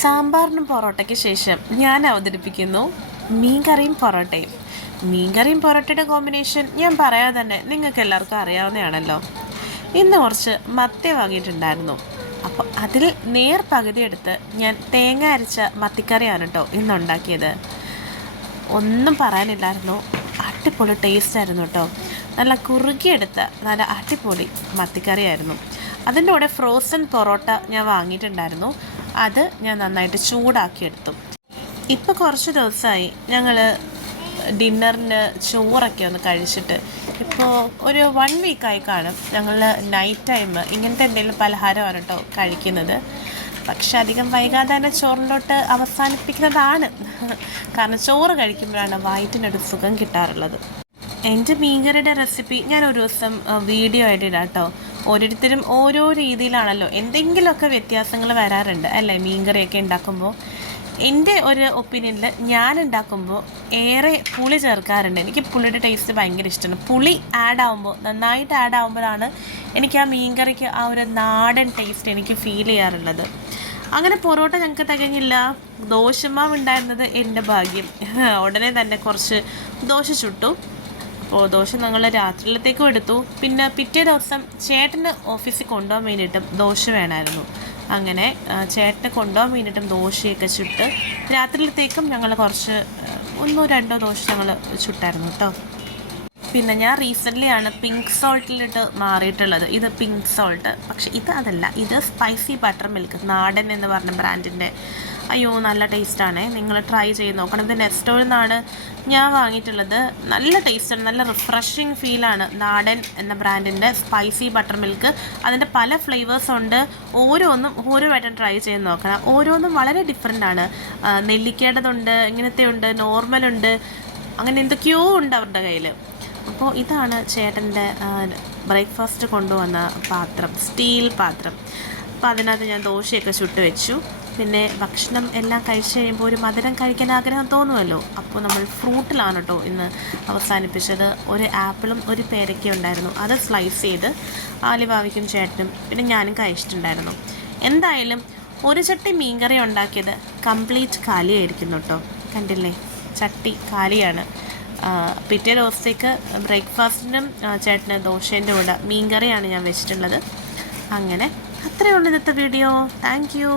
സാമ്പാറിനും പൊറോട്ടയ്ക്ക് ശേഷം ഞാൻ അവതരിപ്പിക്കുന്നു മീൻകറിയും പൊറോട്ടയും. മീൻകറിയും പൊറോട്ടയുടെ കോമ്പിനേഷൻ ഞാൻ പറയാതെ തന്നെ നിങ്ങൾക്ക് എല്ലാവർക്കും അറിയാവുന്നതാണല്ലോ. ഇന്ന് കുറച്ച് മത്തി വാങ്ങിയിട്ടുണ്ടായിരുന്നു. അപ്പോൾ അതിൽ പകുതി എടുത്ത് ഞാൻ തേങ്ങ അരച്ച മത്തിക്കറിയാണ് കേട്ടോ ഇന്നുണ്ടാക്കിയത്. ഒന്നും പറയാനില്ലായിരുന്നു, അടിപൊളി ടേസ്റ്റായിരുന്നു കേട്ടോ. നല്ല കുറുകിയെടുത്ത നല്ല അടിപൊളി മത്തിക്കറിയായിരുന്നു. അതിൻ്റെ കൂടെ ഫ്രോസൺ പൊറോട്ട ഞാൻ വാങ്ങിയിട്ടുണ്ടായിരുന്നു. അത് ഞാൻ നന്നായിട്ട് ചൂടാക്കിയെടുത്തു. ഇപ്പോൾ കുറച്ച് ദിവസമായി ഞങ്ങൾ ഡിന്നറിന് ചോറൊക്കെ ഒന്ന് കഴിച്ചിട്ട്. ഇപ്പോൾ ഒരു 1 വീക്കായി കാണും ഞങ്ങൾ നൈറ്റ് ടൈം ഇങ്ങനത്തെ എന്തെങ്കിലും പലഹാരമാണ് കേട്ടോ കഴിക്കുന്നത്. പക്ഷെ അധികം വൈകാതെ തന്നെ ചോറിലോട്ട് അവസാനിപ്പിക്കുന്നതാണ്. കാരണം ചോറ് കഴിക്കുമ്പോഴാണ് വയറ്റിനൊരു സുഖം കിട്ടാറുള്ളത്. എൻ്റെ മീൻകറിയുടെ റെസിപ്പി ഞാൻ ഒരു ദിവസം വീഡിയോ ആയിട്ട് ഇടാം കേട്ടോ. ഓരോരുത്തരും ഓരോ രീതിയിലാണല്ലോ, എന്തെങ്കിലുമൊക്കെ വ്യത്യാസങ്ങൾ വരാറുണ്ട് അല്ലേ മീൻകറിയൊക്കെ ഉണ്ടാക്കുമ്പോൾ. എൻ്റെ ഒരു ഒപ്പീനിയനിൽ ഞാൻ ഉണ്ടാക്കുമ്പോൾ ഏറെ പുളി ചേർക്കാറുണ്ട്. എനിക്ക് പുളിയുടെ ടേസ്റ്റ് ഭയങ്കര ഇഷ്ടമാണ്. പുളി നന്നായിട്ട് ആഡ് ആകുമ്പോഴാണ് എനിക്ക് ആ മീൻകറിക്ക് ആ ഒരു നാടൻ ടേസ്റ്റ് എനിക്ക് ഫീൽ ചെയ്യാറുള്ളത്. അങ്ങനെ പൊറോട്ട ഞങ്ങൾക്ക് തികഞ്ഞില്ല. ദോശമാവ് ഉണ്ടായിരുന്നത് എൻ്റെ ഭാഗ്യം. ഉടനെ തന്നെ കുറച്ച് ദോശ ചുട്ടു. അപ്പോൾ ദോശ ഞങ്ങൾ രാത്രിയിലത്തേക്കും എടുത്തു. പിന്നെ പിറ്റേ ദിവസം ചേട്ടന് ഓഫീസിൽ കൊണ്ടുപോകാൻ വേണ്ടിയിട്ടും ദോശ വേണമായിരുന്നു. അങ്ങനെ ചേട്ടനെ കൊണ്ടുപോകാൻ വേണ്ടിയിട്ടും ദോശയൊക്കെ ചുട്ട് രാത്രിയിലത്തേക്കും ഞങ്ങൾ കുറച്ച് 1-2 ദോശ ഞങ്ങൾ ചുട്ടായിരുന്നു കേട്ടോ. പിന്നെ ഞാൻ റീസെൻ്റ്ലി ആണ് പിങ്ക് സോൾട്ടിലിട്ട് മാറിയിട്ടുള്ളത്. ഇത് പിങ്ക് സോൾട്ട്, പക്ഷേ ഇത് അതല്ല, ഇത് സ്പൈസി ബട്ടർ മിൽക്ക് നാടൻ എന്ന് പറഞ്ഞ ബ്രാൻഡിൻ്റെ. അയ്യോ നല്ല ടേസ്റ്റാണ്, നിങ്ങൾ ട്രൈ ചെയ്ത് നോക്കണം. ഇത് നെസ്റ്റോയിൽ നിന്നാണ് ഞാൻ വാങ്ങിയിട്ടുള്ളത്. നല്ല ടേസ്റ്റാണ്, നല്ല റിഫ്രഷിങ് ഫീലാണ്. നാടൻ എന്ന ബ്രാൻഡിൻ്റെ സ്പൈസി ബട്ടർ മിൽക്ക്. അതിൻ്റെ പല ഫ്ലേവേഴ്സ് ഉണ്ട്. ഓരോന്നും ഓരോ വട്ടം ട്രൈ ചെയ്ത് നോക്കണം. ഓരോന്നും വളരെ ഡിഫറെൻ്റ് ആണ്. നെല്ലിക്കേണ്ടതുണ്ട്, ഇങ്ങനത്തെ ഉണ്ട്, നോർമലുണ്ട്, അങ്ങനെ എന്തൊക്കെയോ ഉണ്ട് അവരുടെ കയ്യിൽ. അപ്പോൾ ഇതാണ് ചേട്ടൻ്റെ ബ്രേക്ക്ഫാസ്റ്റ് കൊണ്ടുവന്ന പാത്രം, സ്റ്റീൽ പാത്രം. അപ്പോൾ അതിനകത്ത് ഞാൻ ദോശയൊക്കെ ചുട്ട് വെച്ചു. പിന്നെ ഭക്ഷണം എല്ലാം കഴിച്ച് കഴിയുമ്പോൾ ഒരു മധുരം കഴിക്കാൻ ആഗ്രഹം തോന്നുമല്ലോ. അപ്പോൾ നമ്മൾ ഫ്രൂട്ടിലാണ് കേട്ടോ ഇന്ന് അവസാനിപ്പിച്ചത്. ഒരു ആപ്പിളും ഒരു പേരയ്ക്കയും ഉണ്ടായിരുന്നു. അത് സ്ലൈസ് ചെയ്ത് ആലിവാവിക്കും ചേട്ടനും പിന്നെ ഞാനും കഴിച്ചിട്ടുണ്ടായിരുന്നു. എന്തായാലും ഒരു ചട്ടി മീൻകറി ഉണ്ടാക്കിയത് കംപ്ലീറ്റ് കാലിയായിരിക്കുന്നു കേട്ടോ. കണ്ടില്ലേ, ചട്ടി കാലിയാണ്. പിറ്റേ ദിവസത്തേക്ക് ബ്രേക്ക്ഫാസ്റ്റിനും ചേട്ടന് ദോശേൻ്റെ കൂടെ മീൻകറിയാണ് ഞാൻ വെച്ചിട്ടുള്ളത്. അങ്ങനെ അത്രയേ ഉള്ളൂ ഇന്നത്തെ വീഡിയോ. Thank you.